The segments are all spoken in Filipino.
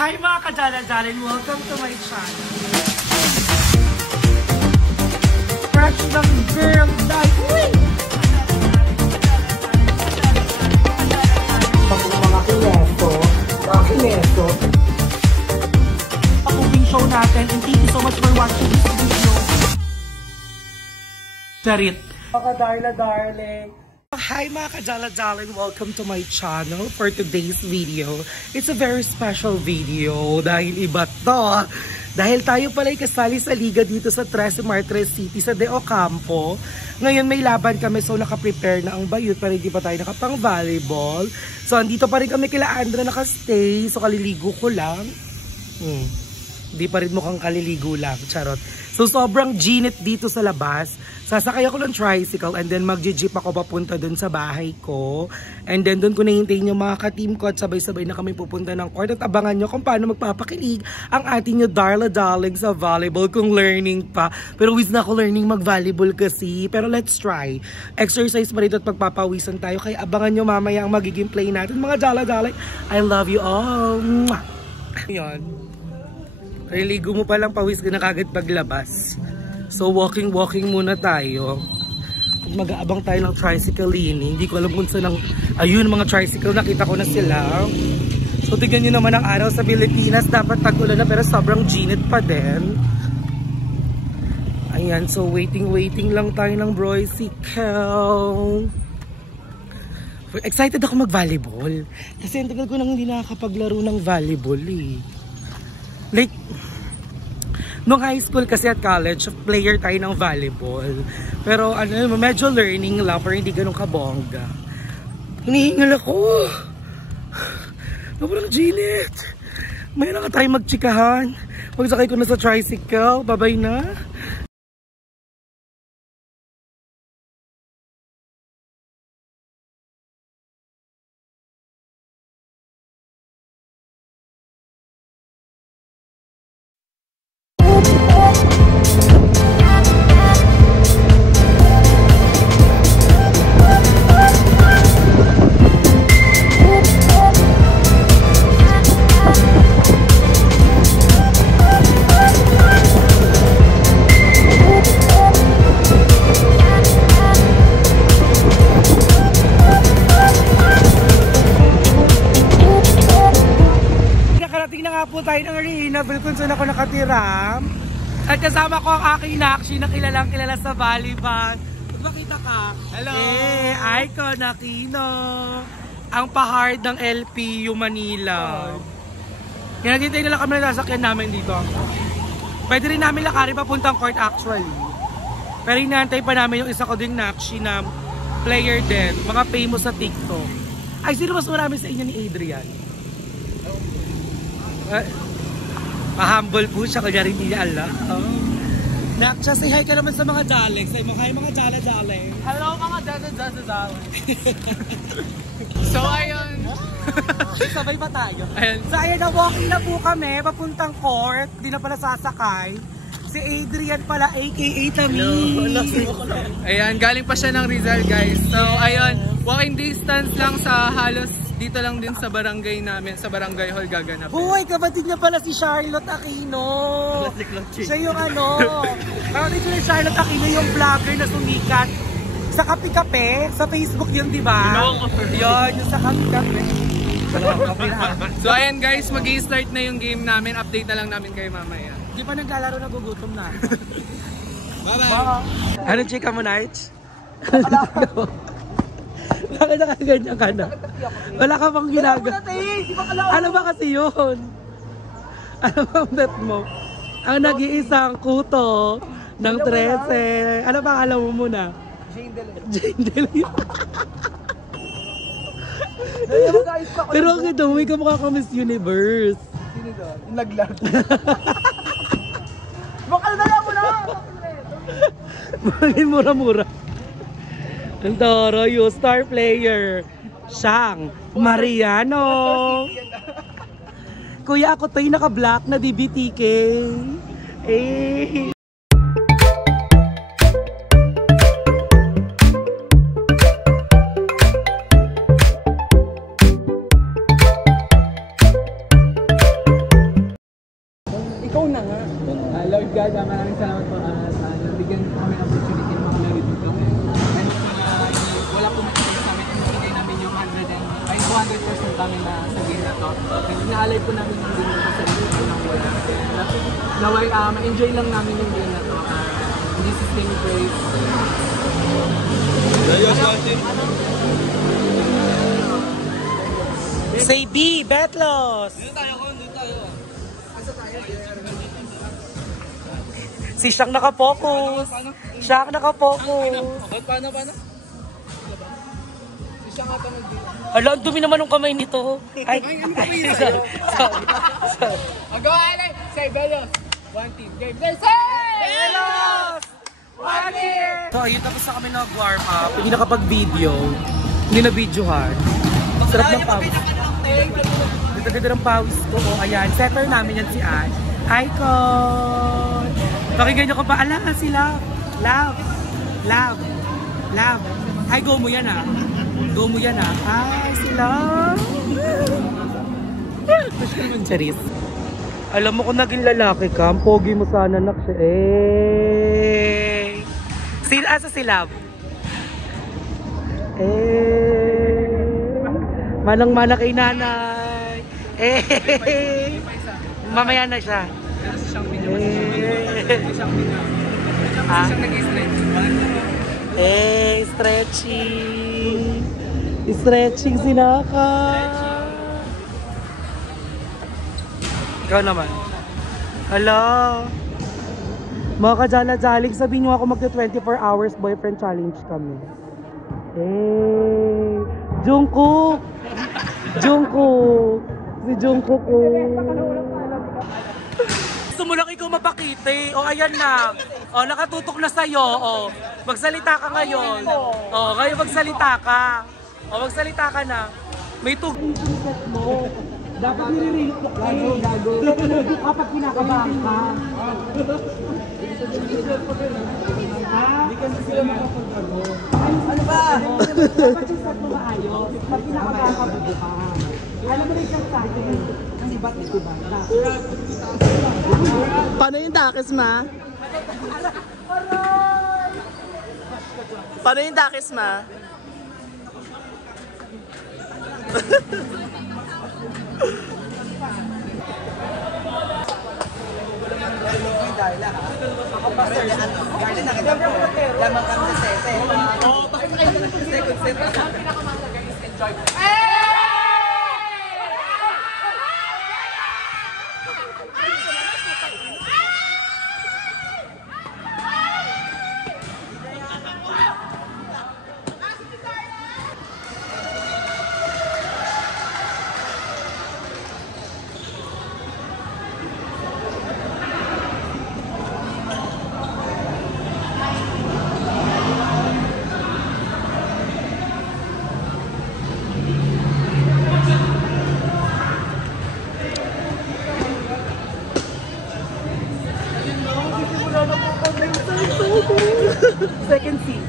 Hi mga kadala-dalan! Welcome to my channel. Fresh ng girl night! Mga kineto. Pag-moving show natin and thank you so much for watching this video. Charit! Mga kadala-darling! Hi mga kadala-darling! Welcome to my channel for today's video. It's a very special video dahil iba to. Dahil tayo pala'y kasali sa liga dito sa Tres Martres City sa De Ocampo. Ngayon may laban kami so naka-prepare na ang bayot pero hindi pa tayo nakapang volleyball. So andito pa rin kami kila Andra nakastay. So kaliligo ko lang. Hindi pa rin mukhang kaliligo lang. Charot. So sobrang ginit dito sa labas. Sasakay ako ng tricycle and then mag-jeep ako papunta dun sa bahay ko. And then dun ko nahintayin yung mga ka-team ko at sabay-sabay na kami pupunta ng court. At abangan nyo kung paano magpapakilig ang ating yung Darla Darling sa volleyball kung learning pa. Pero wis na ako learning mag-volleyball kasi. Pero let's try. Exercise pa rin at pagpapawisan tayo. Kaya abangan nyo mamaya ang magiging play natin. Mga Darla Darling, I love you all. Ayan. Kaliligo mo palang pawis ka na kagad paglabas. So walking muna tayo. Mag-aabang tayo ng tricycle lining. Hindi ko alam kung saan ayun mga tricycle, nakita ko na sila. So tignan nyo naman ang araw sa Pilipinas. Dapat tag-ulan na pero sobrang ginit pa din. Ayan, so waiting lang tayo ng broysicle. Excited ako mag-volleyball. Kasi ang tagal ko nang hindi nakakapaglaro ng volleyball eh. Like nung high school kasi at college, player tayo ng volleyball. Pero ano, medyo learning lang, pero hindi ganun kabongga. Hinihingal ako. Sobrang ginit. May na ka tayo magtsikahan. Magsakay ko na sa tricycle. Bye-bye na. Tayo ng arena, kung saan ako nakatira. At kasama ko ang aking Nakshi na kilala sa volleyball. Magpakita ka. Hello! Icon Aquino. Ang pahard ng LPU Manila. Kaya nagintay na lang kami na sasakyan namin dito. Pwede rin namin lakarin papuntang court actually. Pero inaantay pa namin yung isa ko ding Nakshi na player din. Mga famous sa TikTok. Ay, sino mas marami sa inyo ni Adrian? Humble po siya, kanya rin niya alam. Nakcha, say hi ka naman sa mga Daleks. Say mo, hi mga Daleks. Hello mga Daleks. So ayun. Sabay ba tayo? Ayun. So ayun na, walking na po kami, papuntang court. Di na pala sasakay. Si Adrian pala, aka Tami. Ayan, galing pa siya ng Rizal guys. So ayun, walking distance lang sa halos dito lang din sa barangay namin, sa barangay hall gaganapin. Hoy, kapatid niya pala si Charlotte Aquino. Siya yung kapatid niya si Charlotte Aquino, yung vlogger na sumikat sa Kape-Kape, sa Facebook yun, di ba? Yun, yung sa Kape-Kape. So ayan guys, mag-i-start na yung game namin. Update na lang namin kayo mamaya. Di pa naglalaro, nagugutom na. Bye-bye. Anong chika mo, Nights? Bakit nakaganyan ka na? Wala ka pang ginagawa. Ano ba kasi yun? Ano bang bet mo? Ang nag-iisang kuto ng 13. Ano bang alam mo muna? Jane Delay. Pero ang ito, may kamukha ka Miss Universe. Sino doon? Yung naglag. Makalala mo na! Bakit mura-mura? Ang toro, yung star player, Shang Mariano. Kuya, ako tayo naka-black na DBTK. Eh. Ikaw na nga. Lord God, maraming salamat po nabigyan po kami ng opportunity na makalaro dito. Wala po makikita sa amin. Hinay namin yung 200% kami na sa game na to. Inaalay po namin yung game na to sa game ng wala. Naway, ma-enjoy lang namin yung game na to. This is King Praise. Say B, Betlos! Dito tayo. Asa tayo? Si Shaq nakapokus. Shaq nakapokus. Paano? Si Shaq ata mag-dito. Ala, ang dumi naman ng kamay nito. Ay, sorry. Magawa na! Say Belos! One team. Game. Let's say! Belos! One team! So, ayun, tapos na kami nag-warm up. Hindi nakapag-video. Hindi na-videohan. Sarap ng pawis. Ganda ng pawis ko. Oh, ayan, setter namin yan si Ann. Icon! Pakinggan nyo ko pa. Ala, si Love. Love. Ay, go mo yan ah. Ay, si Love. Charis. Alam mo kung naging lalaki ka, ang pogi mo sana nak siya. Asa si Love? Manang-mana kay nanay. Mamaya na siya. Stretching si Naka. Ikaw naman. Hello. Mga kajala-jaling, sabihin nyo ako magta-24 hours boyfriend challenge kami. Jungkook. Si Jungkook ko. Gusto mo lang ikaw mapakite. O, ayan na. O, nakatutok na sa'yo. O, magsalita ka ngayon. O, ngayon magsalita ka. O, magsalita ka na. May tugtog mo. Dapat nire-rate ko kayo. Kapag kinakabahan ka. Hindi kasi sila makapag-ano. Ano ba? Dapat yung set mo maayos. Pag kinakabahan ka, bubukahan. Alam mo rin siyang sa'yo. Ang iba't iba. Paano yung takis, ma? Paano yung takis, ma? Second seat.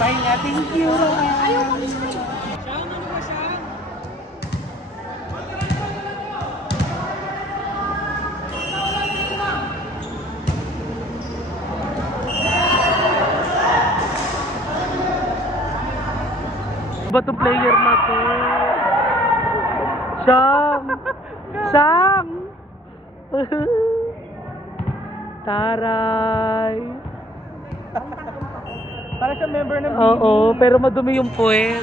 Bye na, thank you. Ayaw mo siya. Ano ba siya? Ba itong player na to? Siyang! Taray! Para siya member ng BB. Oo, pero madumi yung puwet.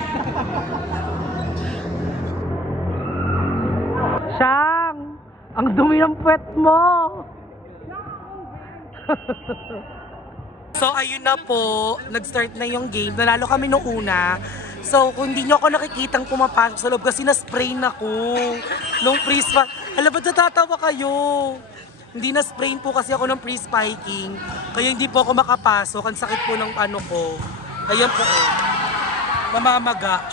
Siyang! Ang dumi ng puwet mo! So ayun na po, nag-start na yung game. Nanalo kami nung una. So kung hindi nyo ako nakikitang pumapasok sa loob kasi na-spray na ko nung pre-spike. Alam ba, natatawa kayo? Hindi na-sprain po kasi ako ng pre-spiking. Kaya hindi po ako makapasok. Ang sakit po ng ano ko. Ayan po eh. Mamamaga.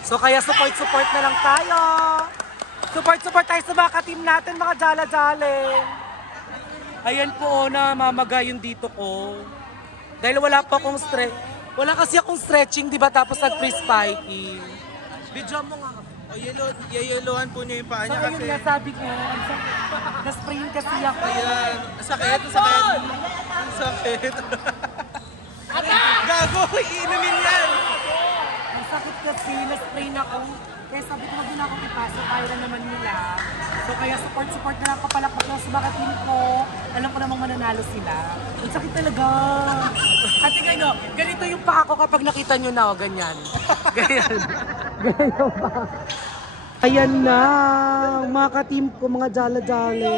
So kaya support na lang tayo. Support tayo sa mga ka-team natin, mga jala-jale. Ayan po na mamaga yung dito ko. Dahil wala pa akong stretch. Wala kasi akong stretching, di ba? Tapos nag-pre-spiking. Video mo nga. O yayuluhan po niyo yung paa So niya ayun kasi... nga, sabi ko, na-sprain kasi ako. Ayan. Sakit, sakit. Sakit. Gago, iinumin yan. Ang sakit kasi, na-sprain ako. Kaya sabi ko, magin ako ipasok, kaya na naman nila. So kaya support na lang kapalakpak lang sa mga team ko. Alam ko namang mananalo sila. Ang sakit talaga. At tingnan nyo, ganito yung paa ko kapag nakita nyo na, ganyan. Ganyan. Ganyan yung paa. Ayan na, mga ka-team ko, mga jala-jale.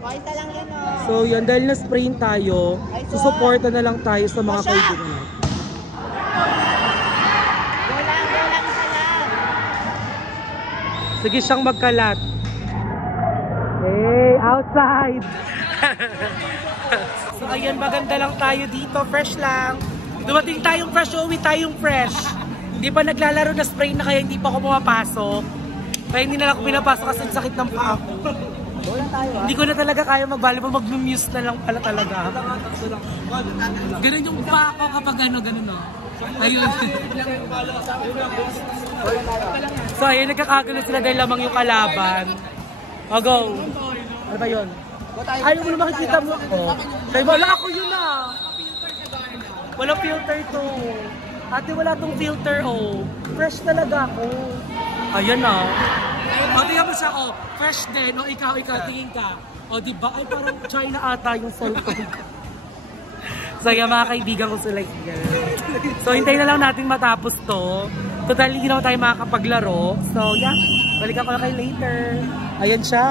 Isa lang yun, So yun, dahil na-sprain tayo, susuporta na lang tayo sa mga kaibigan natin. Walang isa lang. Sige siyang magkalat. Hey, outside! So ayan, maganda lang tayo dito, fresh lang. Dumating tayong fresh, uwi tayong fresh. Hindi pa naglalaro na spray na kaya hindi pa ako pumapasok. Kaya hindi na lang ako pinapasok kasi ang sakit ng paa ko. Hindi ko na talaga kaya mag-volleyball, mag-muse na lang pala talaga. Ganun yung paa ko kapag gano'n no. Ayun. So ayun, nagkakagulo sila dahil lamang yung kalaban. O go. Ano ba yun? Ayaw mo na makikita mo ako. Kaya wala ako yun ah. Walang filter to. Ate, wala tong filter oh. Fresh talaga ako. Ayan ah. O, tingnan mo siya oh. Fresh din. O, ikaw, tingin ka. O, diba? Ay, parang China ata yung cellphone ko. So, yung mga kaibigan ko sila here. So, hintayin na lang natin matapos to. Total, hindi naman tayo makakapaglaro. So, yeah. Balikan ko na kayo later. Ayan siya.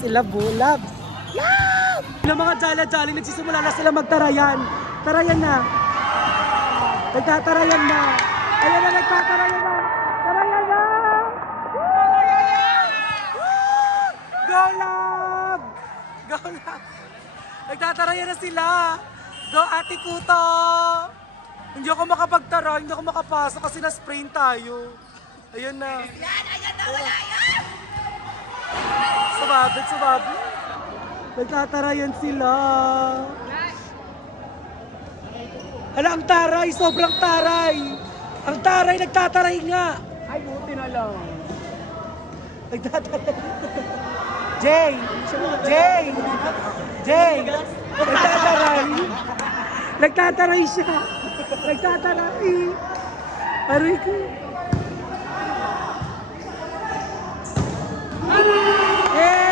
Sila Bulab. Yeah! Yung mga jala-jali, nagsisimula na sila magtarayan. Tarayan na. Nagtatarayan na. Ayan na, nagtatarayan na. Tarayan na! Go Lab! Go Lab! Nagtatarayan na sila. Go Ate Kuto! Hindi ako makapagtara, hindi ako makapasok kasi na-sprain tayo. Ayan na. Ayan na, wala yan! Sumabit. Nagtatarayan sila. Hala, ang taray! Sobrang taray! Ang taray, nagtataray nga! Ay, buti na lang. Nagtataray. Jay! Nagtataray! Nagtataray siya! Nagtataray! Aray ko! Hey!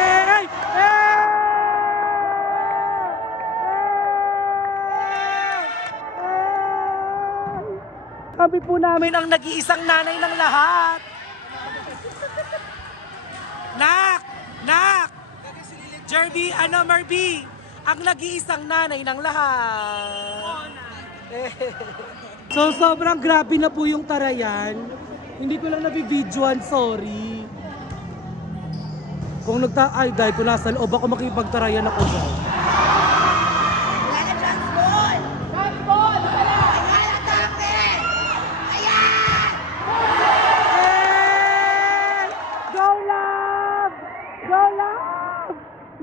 Kami po namin ang nag-iisang nanay ng lahat. Nak! Marby, ang nag-iisang nanay ng lahat. So sobrang grabe na po yung tarayan. Hindi ko lang nabibidyoan, sorry. Kung dahil ko nasa loob ako makipagtarayan ako dyan.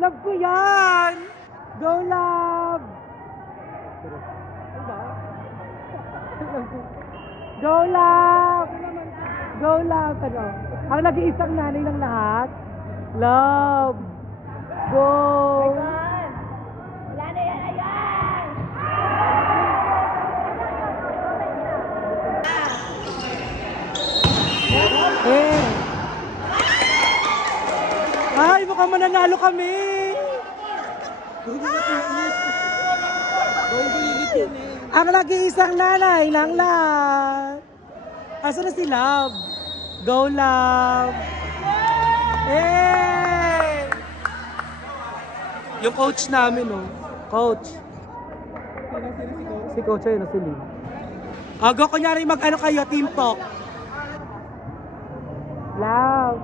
Love ko yan! Go Love! Go Love! Go Love! Ano? Ang nag-iisang nanay ng lahat? Love! Go! Wala na yan, ayan! Eh! Ay, mukhang mananalo kami! Ang nag-iisang nanay ng lahat. Asa na si Love? Go Love! Hey! Yung coach namin, oh. Coach. Si coach ayun, si Lee. Go, kunyari mag-ano kayo, team talk. Love!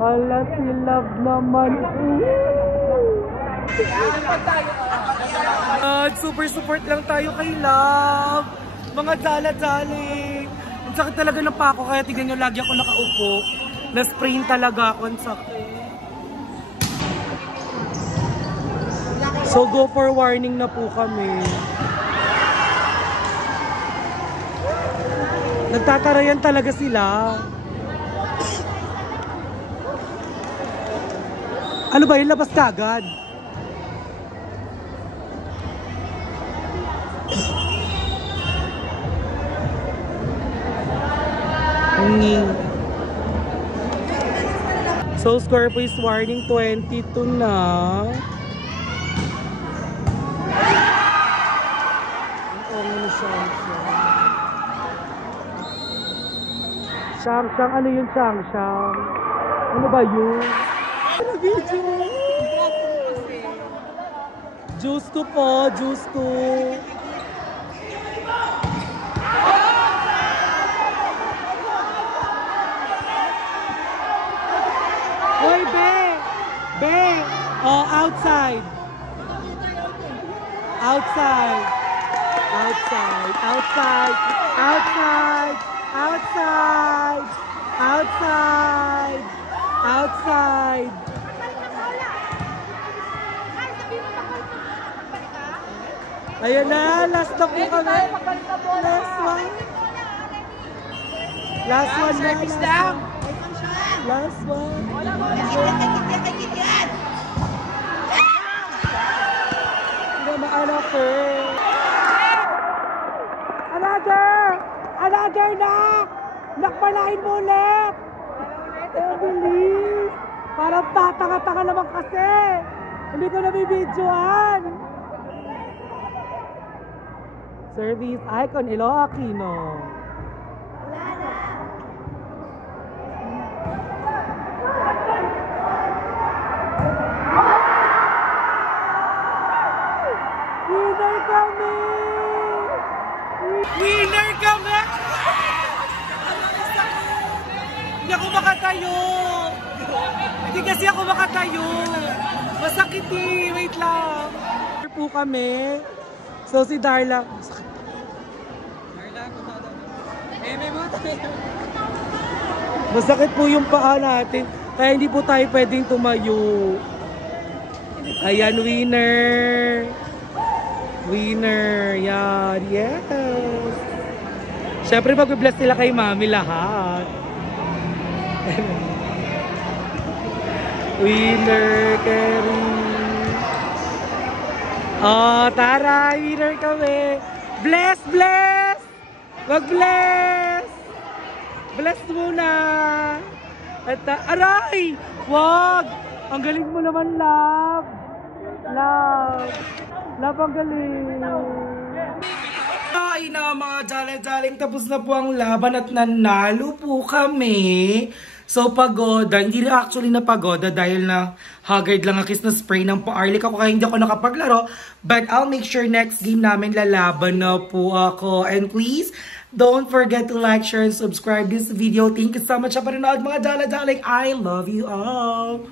Hala, si Love naman. Super support lang tayo kay Love. Mga dala-dali. Ang sakit talaga ng pako, kaya tignan nyo, lagi ako nakaupo. Na-sprain talaga ako, ang sakit. So go for warning na po kami. Nagtatarayan talaga sila. Ano ba yun? Labas ka agad. So, Scorpio is warning 22 na. Shang-shang, ano yun Shang-shang? Ano ba yun? Ano video? Juice to po, juice to. Hoy, Be! Be! Oh, outside. Outside. Outside. Outside. Outside. Outside. Outside. Outside. Ayan na, last na po kami. Last one. Last one na. Last one. Hindi maanak eh. Another! Another knock! Nakpalain mo ulit! Oh, bilis! Parang tatanga-tanga naman kasi! Hindi ko nabibidyoan! Service icon, Elo Aquino. Winner kami! Winner kami! Hindi ako makatayo! Hindi kasi ako makatayo! Masakit eh! Wait lang! Here po kami. So si Darla... Masakit po yung paa natin. Kaya hindi po tayo pwedeng tumayo. Ayan, winner! Winner! Yan! Yes! Siyempre mag-bless nila kay Mami lahat. Winner, Kerry! Oh, tara! Winner kami! Bless! Bless! Mag-bless! Bless muna! At, aray! Wag! Ang galing mo naman, love! Love! Love, ang galing! Ay na mga jala-jaling, tapos na po ang laban at nanalo po kami. So pagoda, hindi na actually napagoda dahil na haggard lang ang kiss na spray ng pa-arlic ako kaya hindi ako nakapaglaro. But I'll make sure next game namin lalaban na po ako. And please, don't forget to like, share, and subscribe this video. Thank you so much sa panonood mga jala-jaling. I love you all.